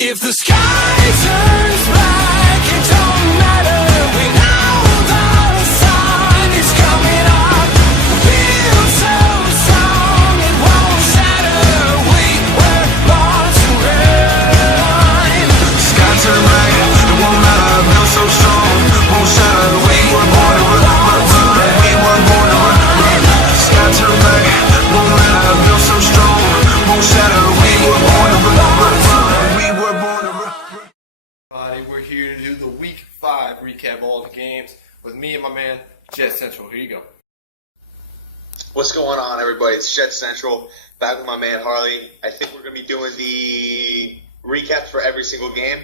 If the sky turns black, it don't matter. We know that the sun is coming up. Feel so strong, it won't shatter. We were born to run. Sky turn black, it won't matter. Feel so strong, won't shatter. We were born to run. We were born to run. Sky turn black, won't matter. Feel so strong, won't shatter. We were born to run. We were born to run. We're here to do the Week 5 recap of all the games with me and my man, Jet Central. Here you go. What's going on, everybody? It's Jet Central, back with my man Harley. I think we're going to be doing the recaps for every single game.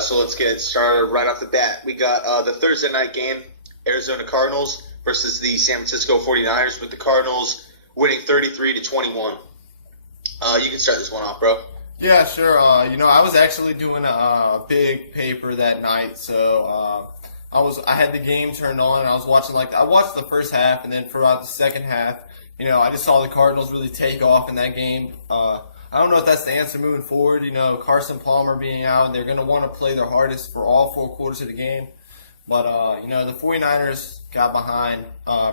So let's get started right off the bat. We got the Thursday night game, Arizona Cardinals versus the San Francisco 49ers, with the Cardinals winning 33-21. You can start this one off, bro. Yeah, sure. I was actually doing a big paper that night, so I had the game turned on, and I was watching I watched the first half, and then throughout the second half, I just saw the Cardinals really take off in that game. I don't know if that's the answer moving forward. Carson Palmer being out, they're going to want to play their hardest for all 4 quarters of the game. But, the 49ers got behind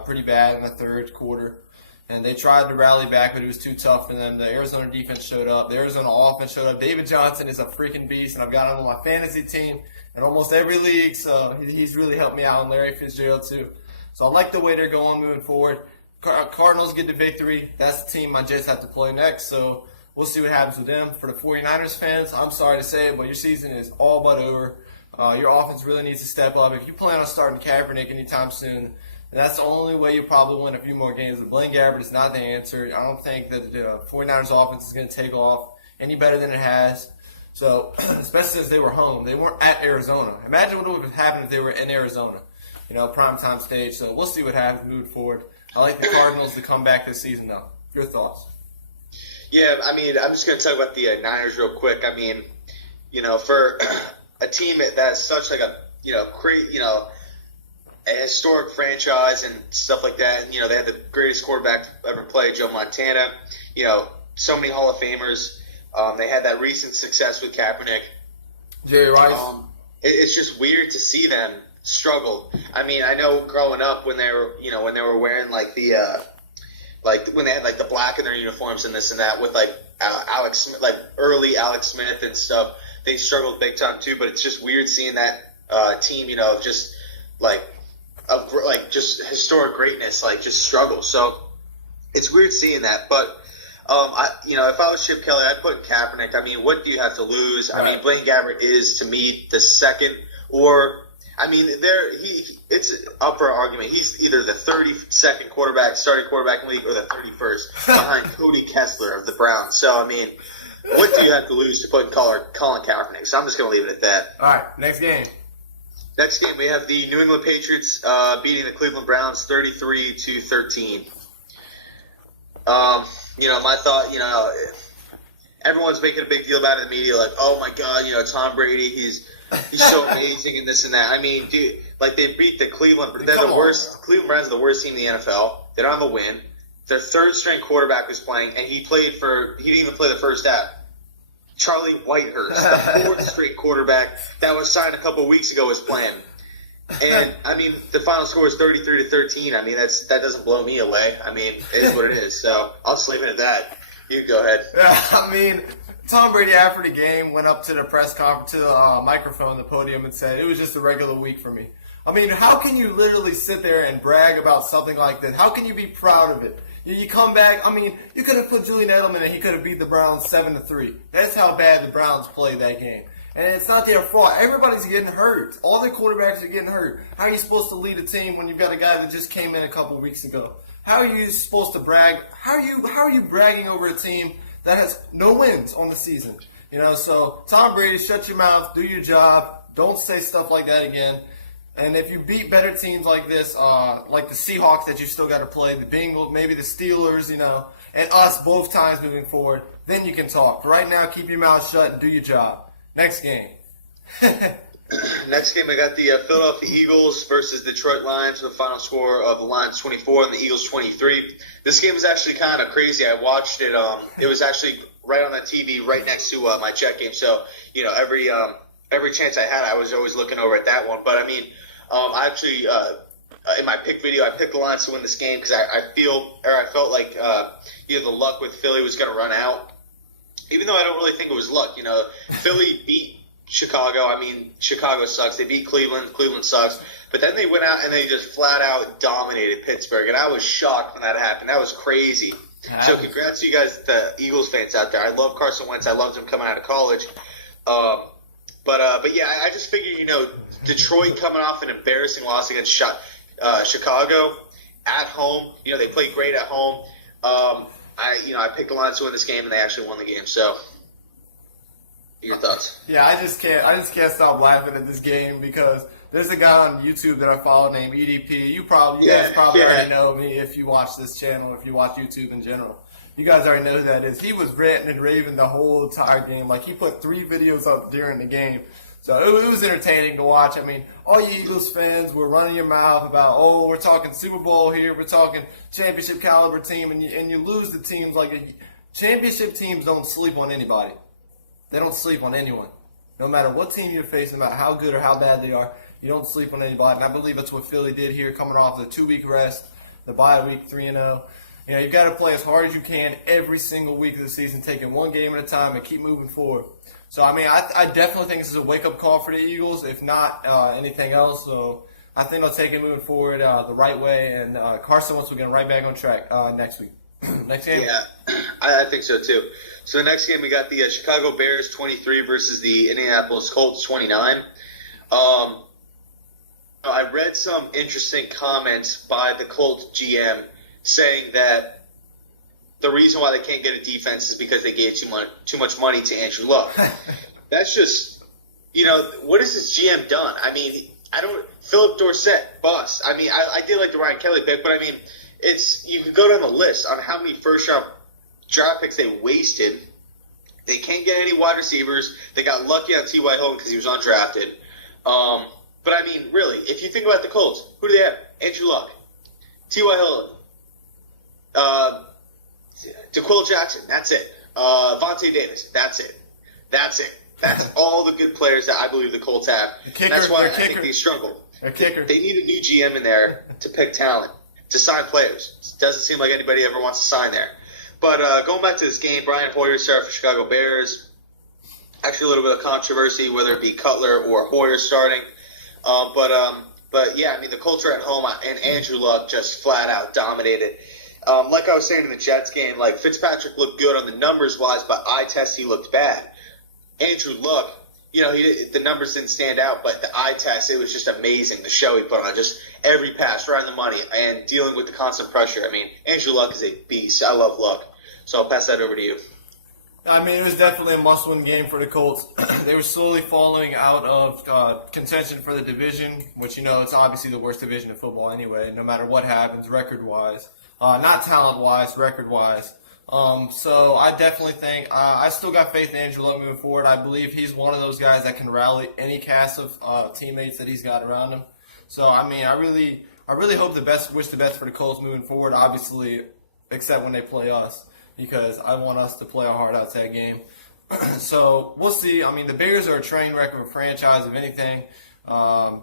pretty bad in the third quarter, and they tried to rally back, but it was too tough for them. The Arizona defense showed up. The Arizona offense showed up. David Johnson is a freaking beast, and I've got him on my fantasy team in almost every league, so he's really helped me out, and Larry Fitzgerald too. So I like the way they're going moving forward. Cardinals get the victory. That's the team my Jets have to play next, so we'll see what happens with them. For the 49ers fans, I'm sorry to say it, but your season is all but over. Your offense really needs to step up. If you plan on starting Kaepernick anytime soon, that's the only way you'll probably win a few more games. But Blaine Gabbert is not the answer. I don't think that the 49ers offense is going to take off any better than it has. So, especially since they were home. They weren't at Arizona. Imagine what would have happened if they were in Arizona, primetime stage. So, we'll see what happens moving forward. I like the Cardinals to come back this season, though. Your thoughts? Yeah, I'm just going to talk about the Niners real quick. For a team that's such a historic franchise and stuff like that, and, they had the greatest quarterback ever play, Joe Montana, so many Hall of Famers. They had that recent success with Kaepernick. Jerry Rice. It's just weird to see them struggle. I know growing up when they were wearing when they had the black in their uniforms and this and that with Alex Smith, early Alex Smith and stuff, they struggled big time too. But it's just weird seeing that team, just historic greatness, just struggle. So it's weird seeing that. But if I was Chip Kelly, I'd put Kaepernick. What do you have to lose? Right. Blaine Gabbert is, to me, the second, or it's up for argument. He's either the 32nd starting quarterback in the league, or the 31st behind Cody Kessler of the Browns. So what do you have to lose to put Colin Kaepernick? So I'm just going to leave it at that. All right, next game. Next game, we have the New England Patriots beating the Cleveland Browns 33-13. My thought, everyone's making a big deal about it in the media, oh my God, Tom Brady, he's so amazing and this and that. They beat the Cleveland. They're the worst. Cleveland Browns are the worst team in the NFL. They don't have a win. Their third string quarterback was playing, and he didn't even play the first half. Charlie Whitehurst, the fourth straight quarterback that was signed a couple of weeks ago, was playing. And the final score is 33-13. That doesn't blow me away. It is what it is. So I'll just leave it at that. You go ahead. Yeah, Tom Brady after the game went up to the press conference, to the microphone, the podium, and said it was just a regular week for me. How can you literally sit there and brag about something like this? How can you be proud of it? You come back. You could have put Julian Edelman and he could have beat the Browns 7-3. That's how bad the Browns played that game. And it's not their fault. Everybody's getting hurt. All the quarterbacks are getting hurt. How are you supposed to lead a team when you've got a guy that just came in a couple of weeks ago? How are you supposed to brag? How are you bragging over a team that has no wins on the season? So Tom Brady, shut your mouth, do your job. Don't say stuff like that again. And if you beat better teams like this, like the Seahawks that you still got to play, the Bengals, maybe the Steelers, and us both times moving forward, then you can talk. But right now, keep your mouth shut and do your job. Next game. Next game, I got the Philadelphia Eagles versus Detroit Lions with the final score of the Lions 24 and the Eagles 23. This game was actually kind of crazy. I watched it. It was actually right on the TV, right next to my Jet game. So, every chance I had, I was always looking over at that one. But I mean, I actually in my pick video, I picked the Lions to win this game because I felt like the luck with Philly was going to run out. Even though I don't really think it was luck, Philly beat Chicago. I mean, Chicago sucks. They beat Cleveland. Cleveland sucks. But then they went out and they just flat out dominated Pittsburgh, and I was shocked when that happened. That was crazy. So congrats to you guys, the Eagles fans out there. I love Carson Wentz. I loved him coming out of college. But yeah, I just figured, Detroit coming off an embarrassing loss against Chicago at home. They played great at home. I picked the Lions to win this game, and they actually won the game. So, your thoughts? Yeah, I just can't stop laughing at this game because there's a guy on YouTube that I follow named EDP. You guys probably already know me if you watch this channel, if you watch YouTube in general. You guys already know who that is. He was ranting and raving the whole entire game. Like, he put 3 videos up during the game. So it was entertaining to watch. I mean, all you Eagles fans were running your mouth about, we're talking Super Bowl here, we're talking championship caliber team, and you lose the teams. Like, championship teams don't sleep on anybody. They don't sleep on anyone. No matter what team you're facing, no matter how good or how bad they are, you don't sleep on anybody. And I believe that's what Philly did here, coming off the 2-week rest, the bye week 3-0. You've got to play as hard as you can every single week of the season, taking one game at a time and keep moving forward. So, I mean, I definitely think this is a wake-up call for the Eagles, if not anything else. So, I think they'll take it moving forward the right way. And Carson Wentz will get right back on track next week. Next game? Yeah, I think so, too. So, the next game, we got the Chicago Bears 23 versus the Indianapolis Colts 29. I read some interesting comments by the Colts GM saying that the reason why they can't get a defense is because they gave too much money to Andrew Luck. That's just, what has this GM done? I mean, Philip Dorsett, bust. I mean, I did like the Ryan Kelly pick, but I mean, you could go down the list on how many first-round draft picks they wasted. They can't get any wide receivers. They got lucky on T.Y. Hilton because he was undrafted. But I mean, really, if you think about the Colts, who do they have? Andrew Luck, T.Y. Hilton, DeQuil Jackson, that's it. Vontae Davis, that's it. That's all the good players that I believe the Colts have. That's why I think they struggle. They need a new GM in there to pick talent, to sign players. It doesn't seem like anybody ever wants to sign there. But going back to this game, Brian Hoyer started for Chicago Bears. Actually, a little bit of controversy, whether it be Cutler or Hoyer starting. But yeah, I mean, the Colts are at home, and Andrew Luck just flat out dominated. Like I was saying in the Jets game, like Fitzpatrick looked good on the numbers wise, but eye test he looked bad. Andrew Luck, the numbers didn't stand out, but the eye test, it was just amazing. The show he put on, just every pass right on the money, and dealing with the constant pressure. I mean, Andrew Luck is a beast. I love Luck, so I'll pass that over to you. I mean, it was definitely a must-win game for the Colts. They were slowly falling out of contention for the division, which, it's obviously the worst division in football anyway, no matter what happens record-wise. Not talent-wise, record-wise. So I definitely think I still got faith in Andrew Luck moving forward. I believe he's one of those guys that can rally any cast of teammates that he's got around him. So, I mean, I really hope wish the best for the Colts moving forward, obviously, except when they play us, because I want us to play our heart out that game. So we'll see. I mean, the Bears are a train wreck of a franchise, if anything.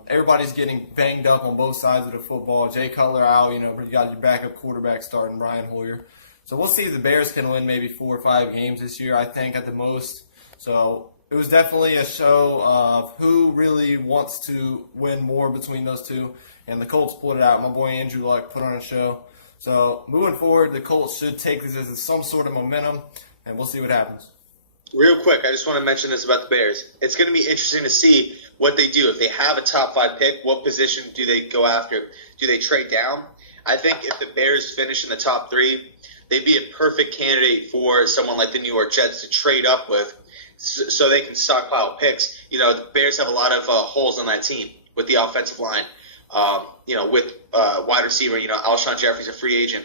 Everybody's getting banged up on both sides of the football. Jay Cutler out, you got your backup quarterback starting, Brian Hoyer. So we'll see if the Bears can win maybe 4 or 5 games this year, I think, at the most. So it was definitely a show of who really wants to win more between those two. And the Colts pulled it out. My boy Andrew Luck put on a show. So moving forward, the Colts should take this as some sort of momentum, and we'll see what happens. Real quick, I just want to mention this about the Bears. It's going to be interesting to see what they do. If they have a top 5 pick, what position do they go after? Do they trade down? I think if the Bears finish in the top 3, they'd be a perfect candidate for someone like the New York Jets to trade up with so they can stockpile picks. The Bears have a lot of holes on that team with the offensive line. With wide receiver, Alshon Jeffrey's a free agent.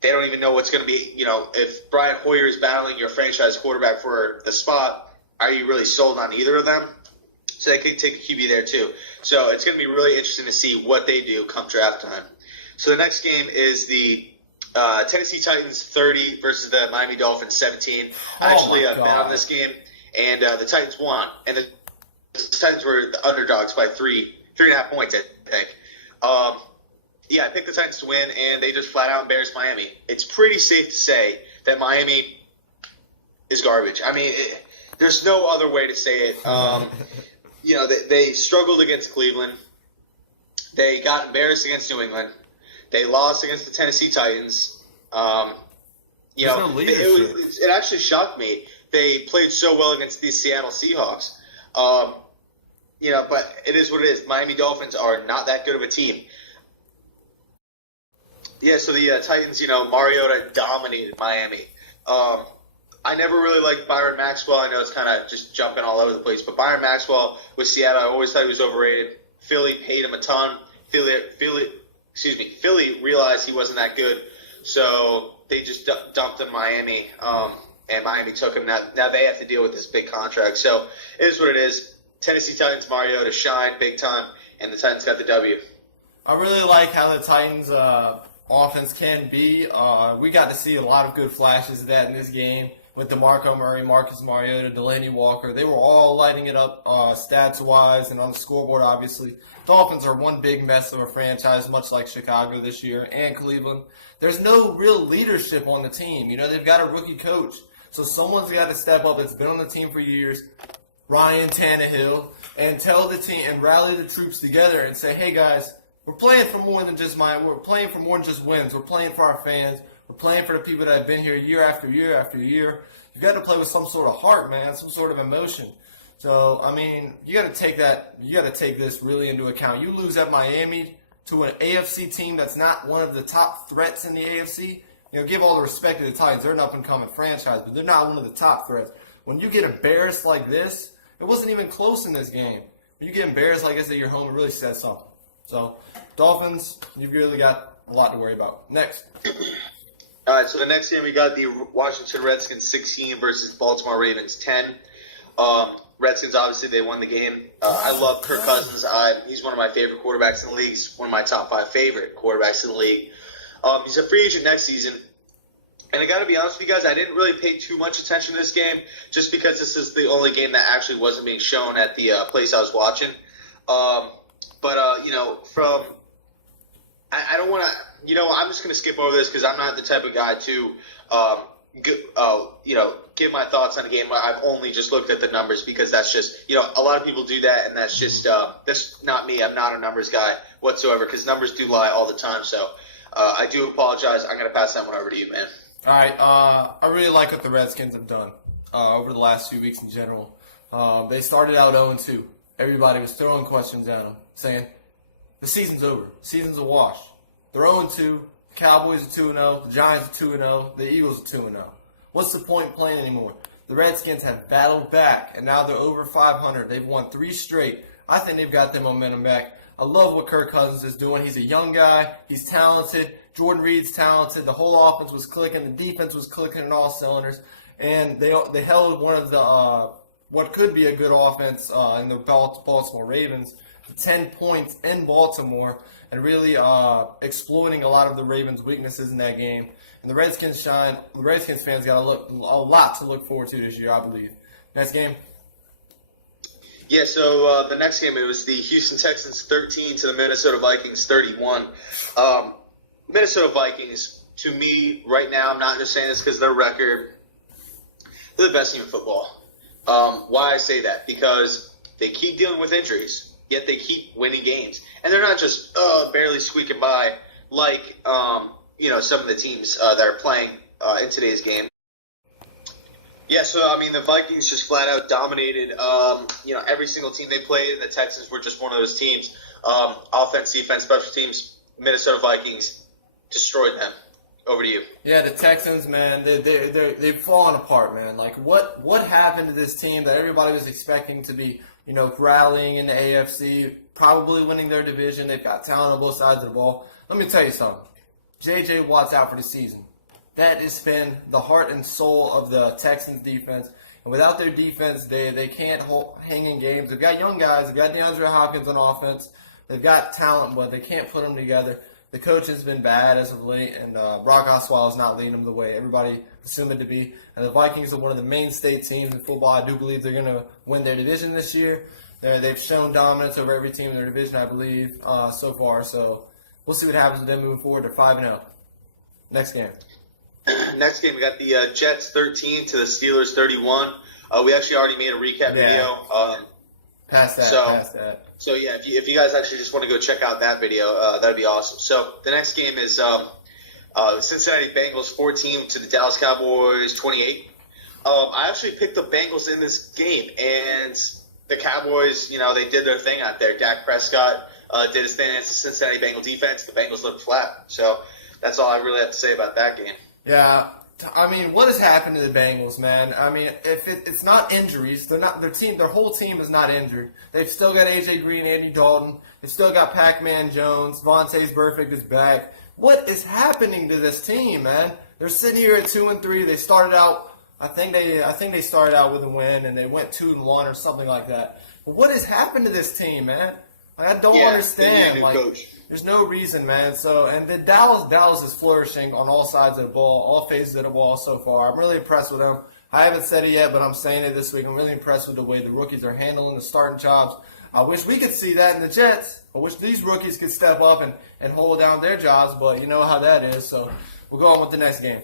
They don't even know what's going to be, if Brian Hoyer is battling your franchise quarterback for the spot, are you really sold on either of them? So they can take a QB there too. So it's going to be really interesting to see what they do come draft time. So the next game is the Tennessee Titans 30 versus the Miami Dolphins 17. I Oh actually my bet God. on this game, and the Titans won. And the Titans were the underdogs by 3.5 points, I think. Yeah, I picked the Titans to win, and they just flat out embarrassed Miami. It's pretty safe to say that Miami is garbage. I mean, there's no other way to say it. They struggled against Cleveland. They got embarrassed against New England. They lost against the Tennessee Titans. no leadership. It actually shocked me. They played so well against the Seattle Seahawks. But it is what it is. Miami Dolphins are not that good of a team. Yeah, so the Titans, Mariota dominated Miami. I never really liked Byron Maxwell. I know it's kind of just jumping all over the place, but Byron Maxwell with Seattle, I always thought he was overrated. Philly paid him a ton. Philly realized he wasn't that good, so they just dumped him in Miami, and Miami took him. Now they have to deal with this big contract. So it is what it is. Tennessee Titans, Mariota shine big time, and the Titans got the W. I really like how the Titans' offense can be. We got to see a lot of good flashes of that in this game with DeMarco Murray, Marcus Mariota, Delaney Walker. They were all lighting it up stats-wise and on the scoreboard, obviously. Dolphins are one big mess of a franchise, much like Chicago this year and Cleveland. There's no real leadership on the team. They've got a rookie coach. So someone's got to step up that's been on the team for years, Ryan Tannehill, and tell the team and rally the troops together and say, hey, guys, we're playing for more than just we're playing for more than just wins. We're playing for our fans. We're playing for the people that have been here year after year after year. You've got to play with some sort of heart, man, some sort of emotion. So, you got to take that. You got to take this really into account. You lose at Miami to an AFC team that's not one of the top threats in the AFC. Give all the respect to the Titans. They're an up-and-coming franchise, but they're not one of the top threats. When you get embarrassed like this, it wasn't even close in this game. When you get embarrassed like this at your home, it really says something. So, Dolphins, you've really got a lot to worry about. Next. All right, so the next game we got the Washington Redskins 16 versus Baltimore Ravens 10. Redskins, obviously, they won the game. I love Kirk Cousins. He's one of my favorite quarterbacks in the league. He's one of my top 5 favorite quarterbacks in the league. He's a free agent next season. And I got to be honest with you guys, I didn't really pay too much attention to this game just because this is the only game that actually wasn't being shown at the place I was watching. I don't want to, I'm just going to skip over this because I'm not the type of guy to, give my thoughts on a game. I've only just looked at the numbers because that's just, a lot of people do that, and that's just, that's not me. I'm not a numbers guy whatsoever because numbers do lie all the time. So I do apologize. I'm going to pass that one over to you, man. All right. I really like what the Redskins have done over the last few weeks in general. They started out 0-2. Everybody was throwing questions at them, saying, the season's over. Season's a wash. They're 0-2. The Cowboys are 2-0. The Giants are 2-0. The Eagles are 2-0. What's the point in playing anymore? The Redskins have battled back, and now they're over 500. They've won 3 straight. I think they've got their momentum back. I love what Kirk Cousins is doing. He's a young guy. He's talented. Jordan Reed's talented. The whole offense was clicking. The defense was clicking in all cylinders. And they held one of the what could be a good offense in the Baltimore Ravens to 10 points in Baltimore and really exploiting a lot of the Ravens' weaknesses in that game. And the Redskins shine. The Redskins fans got a lot to look forward to this year, I believe. Next game. Yeah, so the next game, it was the Houston Texans 13 to the Minnesota Vikings 31. Minnesota Vikings, to me, right now, I'm not just saying this because of their record, they're the best team in football. Why I say that? Because they keep dealing with injuries, yet they keep winning games. And they're not just barely squeaking by like some of the teams that are playing in today's game. Yeah, so, the Vikings just flat out dominated, every single team they played, and the Texans were just one of those teams. Offense, defense, special teams, Minnesota Vikings destroyed them. Over to you. Yeah, the Texans, man, they've fallen apart, man. Like, what happened to this team that everybody was expecting to be, rallying in the AFC, probably winning their division? They've got talent on both sides of the ball. Let me tell you something. J.J. Watt's out for the season. That has been the heart and soul of the Texans defense. And without their defense, they can't hang in games. They've got young guys. They've got DeAndre Hopkins on offense. They've got talent, but they can't put them together. the coaching's been bad as of late, and Brock Osweiler is not leading them the way everybody assumed it to be. And the Vikings are one of the mainstay teams in football. I do believe they're going to win their division this year. They've shown dominance over every team in their division, I believe, so far. So we'll see what happens with them moving forward. They're 5-0. Next game. Next game, we got the Jets 13 to the Steelers 31. We actually already made a recap video. Past that. So yeah, if you guys actually just want to go check out that video, that'd be awesome. So the next game is Cincinnati Bengals 14 to the Dallas Cowboys 28. I actually picked the Bengals in this game, and the Cowboys, they did their thing out there. Dak Prescott did his thing against the Cincinnati Bengal defense. The Bengals looked flat. So that's all I really have to say about that game. Yeah. I mean, what has happened to the Bengals, man? I mean, if it's not injuries, their whole team is not injured. They've still got A.J. Green, Andy Dalton. They've still got Pac-Man Jones. Vontaze Burfict is back. What is happening to this team, man? They're sitting here at 2-3. They started out, I think they started out with a win, and they went 2-1 or something like that. But what has happened to this team, man? I don't understand. Coach. There's no reason, man. So, and then Dallas is flourishing on all sides of the ball, all phases of the ball so far. I'm really impressed with them. I haven't said it yet, but I'm saying it this week. I'm really impressed with the way the rookies are handling the starting jobs. I wish we could see that in the Jets. I wish these rookies could step up and hold down their jobs, but you know how that is. So we'll go on with the next game.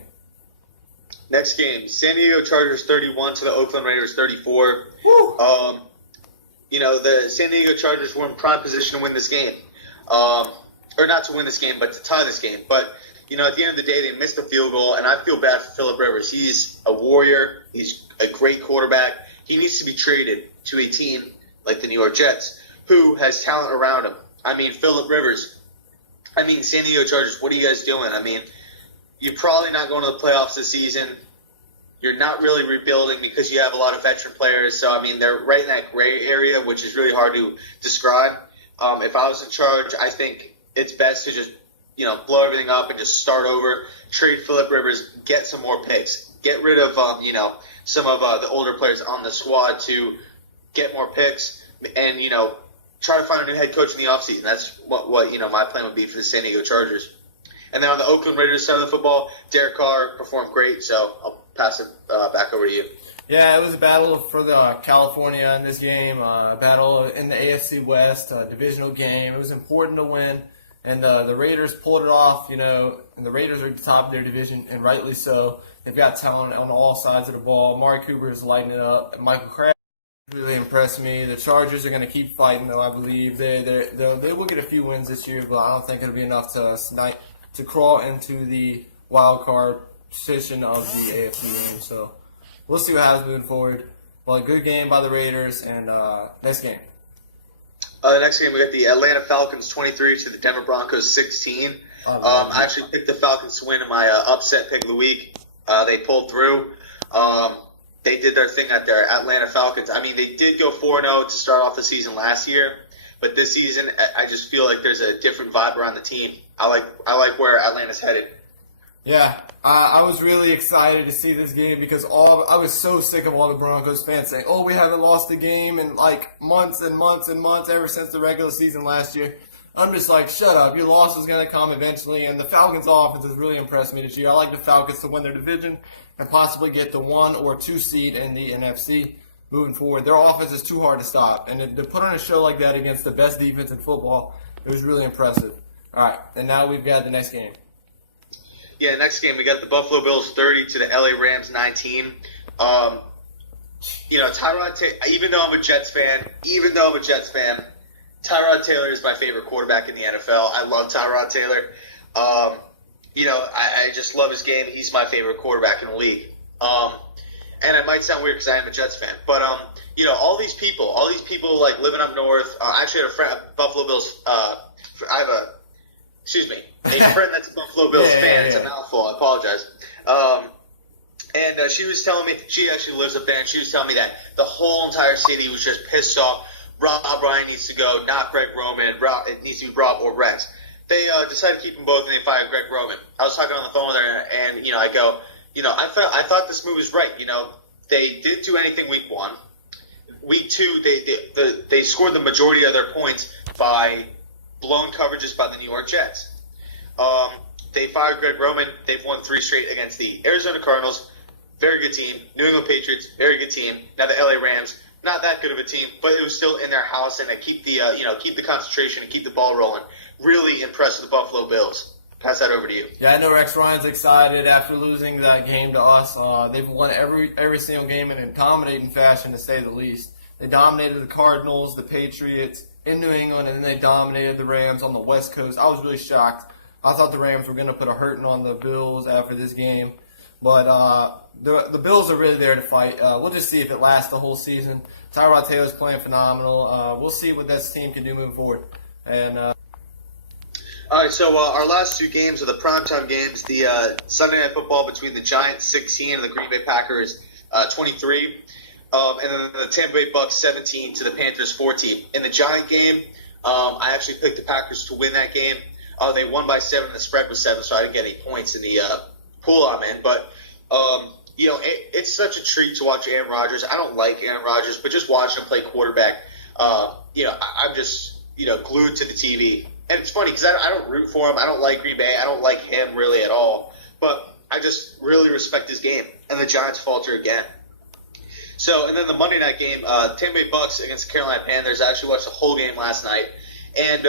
Next game, San Diego Chargers 31 to the Oakland Raiders 34. Woo. The San Diego Chargers were in prime position to win this game. Or not to win this game, but to tie this game. But, at the end of the day, they missed a field goal, and I feel bad for Phillip Rivers. He's a warrior. He's a great quarterback. He needs to be traded to a team like the New York Jets, who has talent around him. I mean, Phillip Rivers. I mean, San Diego Chargers, what are you guys doing? I mean, you're probably not going to the playoffs this season. You're not really rebuilding because you have a lot of veteran players. So, I mean, they're right in that gray area, which is really hard to describe. If I was in charge, I think it's best to just, blow everything up and just start over, trade Phillip Rivers, get some more picks, get rid of, some of the older players on the squad to get more picks and, try to find a new head coach in the offseason. That's what my plan would be for the San Diego Chargers. And then on the Oakland Raiders side of the football, Derek Carr performed great, so I'll pass it back over to you. Yeah, it was a battle for the California in this game, a battle in the AFC West, a divisional game. It was important to win, and the Raiders pulled it off, and the Raiders are at the top of their division, and rightly so. They've got talent on all sides of the ball. Amari Cooper is lighting it up. Michael Crabtree really impressed me. The Chargers are going to keep fighting, though, I believe. They will get a few wins this year, but I don't think it'll be enough to crawl into the wild card position of the AFC game, so we'll see what happens moving forward. Well, a good game by the Raiders, and next game. Next game, we got the Atlanta Falcons 23 to the Denver Broncos 16. I actually picked the Falcons to win in my upset pick of the week. They pulled through. They did their thing at their Atlanta Falcons. I mean, they did go 4-0 to start off the season last year, but this season, I just feel like there's a different vibe around the team. I like where Atlanta's headed. Yeah, I was really excited to see this game because I was so sick of all the Broncos fans saying, "Oh, we haven't lost a game in like months and months and months ever since the regular season last year." I'm just like, shut up. Your loss is going to come eventually, and the Falcons' offense has really impressed me this year. I like the Falcons to win their division and possibly get the 1 or 2 seed in the NFC moving forward. Their offense is too hard to stop, and to put on a show like that against the best defense in football, it was really impressive. All right, and now we've got the next game. Yeah, next game we got the Buffalo Bills 30 to the LA Rams 19. Tyrod Taylor. Even though I'm a Jets fan, Tyrod Taylor is my favorite quarterback in the NFL. I love Tyrod Taylor. I just love his game. He's my favorite quarterback in the league. And it might sound weird because I am a Jets fan, but all these people like living up north. I actually had a friend, Buffalo Bills. A friend that's a Buffalo Bills fan. It's a mouthful. I apologize. And she was telling me, she actually lives up there, and she was telling me that the whole entire city was just pissed off. Rob Ryan needs to go, not Greg Roman. It needs to be Rob or Rex. They decided to keep them both, and they fired Greg Roman. I was talking on the phone with her, and I go, I thought this move was right. They didn't do anything week 1. Week 2, they scored the majority of their points by blown coverages by the New York Jets. They fired Greg Roman. They've won 3 straight against the Arizona Cardinals, very good team. New England Patriots, very good team. Now the LA Rams, not that good of a team, but it was still in their house, and they keep the concentration and keep the ball rolling. Really impressed with the Buffalo Bills. Pass that over to you. Yeah, I know Rex Ryan's excited after losing that game to us. They've won every single game in a dominating fashion, to say the least. They dominated the Cardinals, the Patriots in New England, and then they dominated the Rams on the West Coast. I was really shocked. I thought the Rams were going to put a hurting on the Bills after this game. But the Bills are really there to fight. We'll just see if it lasts the whole season. Tyrod Taylor's playing phenomenal. We'll see what this team can do moving forward. And All right, so our last 2 games are the primetime games. The Sunday Night Football between the Giants 16 and the Green Bay Packers 23. And then the Tampa Bay Bucks 17 to the Panthers 14. In the Giant game, I actually picked the Packers to win that game. They won by 7, and the spread was 7, so I didn't get any points in the pool I'm in. But, it's such a treat to watch Aaron Rodgers. I don't like Aaron Rodgers, but just watching him play quarterback, I'm just, glued to the TV. And it's funny because I don't root for him. I don't like Green Bay. I don't like him really at all. But I just really respect his game. And the Giants falter again. So, and then the Monday night game, Tampa Bay Bucks against the Carolina Panthers. I actually watched the whole game last night. And,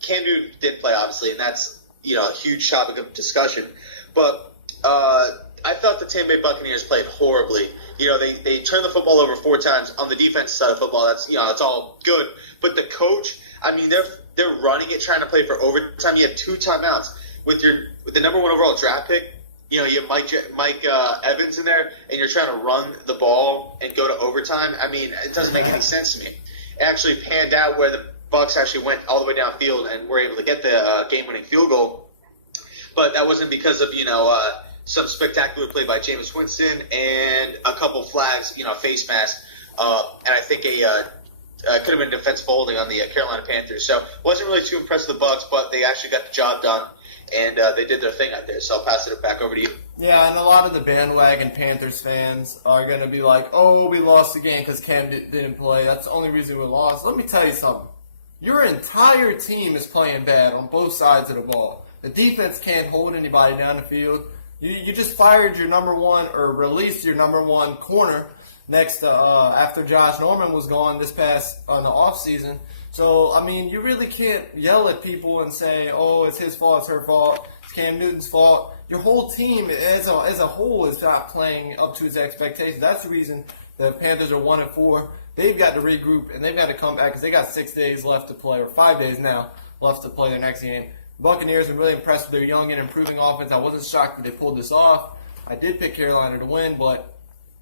Cam Newton didn't play, obviously, and that's, a huge topic of discussion. But I thought the Tampa Bay Buccaneers played horribly. They turned the football over 4 times on the defensive side of football. That's, it's all good. But the coach, they're running it, trying to play for overtime. You have 2 timeouts with the number 1 overall draft pick. You have Mike Evans in there, and you're trying to run the ball and go to overtime. It doesn't make any sense to me. It actually panned out where the Bucks actually went all the way downfield and were able to get the game-winning field goal. But that wasn't because of, some spectacular play by Jameis Winston and a couple flags, face mask. And I think could have been defensive holding on the Carolina Panthers. So wasn't really too impressed with the Bucks, but they actually got the job done. And they did their thing out there. So I'll pass it back over to you. yeah, and a lot of the bandwagon Panthers fans are going to be like, oh, we lost the game because Cam didn't play. That's the only reason we lost. Let me tell you something. Your entire team is playing bad on both sides of the ball. The defense can't hold anybody down the field. You just fired your number 1 or released your number 1 corner next after Josh Norman was gone this past on the offseason. So, you really can't yell at people and say, oh, it's his fault, it's her fault, it's Cam Newton's fault. Your whole team as a whole is not playing up to its expectations. That's the reason the Panthers are 1-4. They've got to regroup, and they've got to come back because they got 6 days left to play, or 5 days now left to play their next game. Buccaneers are really impressed with their young and improving offense. I wasn't shocked that they pulled this off. I did pick Carolina to win, but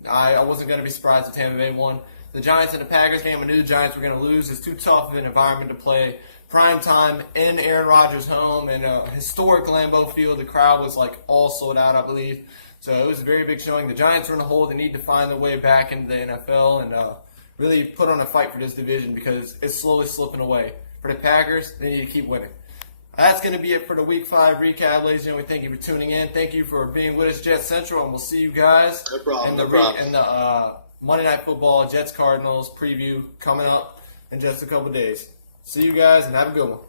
I wasn't going to be surprised if Tampa Bay won. The Giants and the Packers game, I knew the Giants were going to lose. It's too tough of an environment to play prime time in Aaron Rodgers' home in a historic Lambeau Field. The crowd was all sold out, I believe. So it was a very big showing. The Giants are in a hole. They need to find their way back into the NFL and really put on a fight for this division because it's slowly slipping away. For the Packers, they need to keep winning. That's going to be it for the Week 5 recap, ladies and gentlemen. Thank you for tuning in. Thank you for being with us, Jets Central, and we'll see you guys in the Monday Night Football Jets Cardinals preview coming up in just a couple days. See you guys, and have a good one.